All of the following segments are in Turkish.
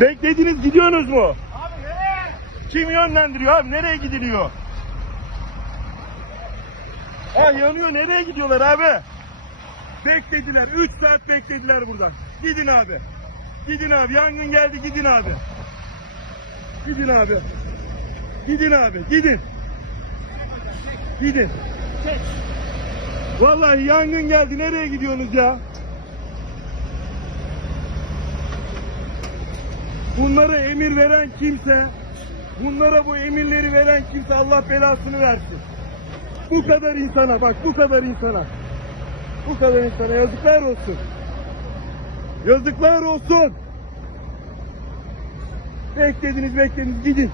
Beklediniz gidiyorsunuz mu? Kim yönlendiriyor abi? Nereye gidiliyor? Ha yanıyor. Nereye gidiyorlar abi? Beklediler. 3 saat beklediler buradan. Gidin abi. Gidin abi. Yangın geldi. Gidin abi. Gidin abi. Gidin abi. Gidin. Gidin. Vallahi yangın geldi. Nereye gidiyorsunuz ya? Bunlara emir veren kimse, bunlara bu emirleri veren kimse Allah belasını versin. Bu kadar insana bak bu kadar insana. Bu kadar insana yazıklar olsun. Yazıklar olsun. Beklediniz beklediniz gidin.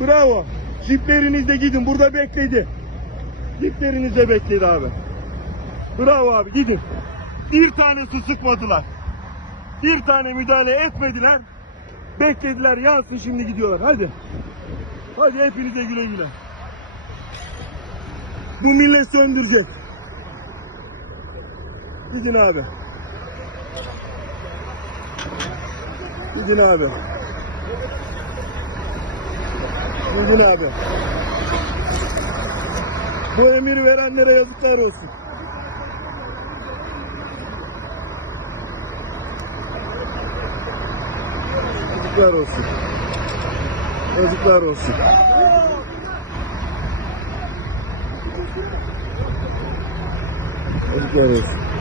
Bravo. Jiplerinizde gidin burada bekledi. Jiplerinizde bekledi abi. Bravo abi gidin. Bir tane su sıkmadılar. Bir tane müdahale etmediler. Beklediler yansın şimdi gidiyorlar. Hadi. Hadi hepinize güle güle. Bu millet söndürecek. Gidin abi. Gidin abi. Gidin abi. Bu emiri verenlere yazıklar olsun. Yazıklar olsun. Yazıklar olsun. Yazıklar olsun.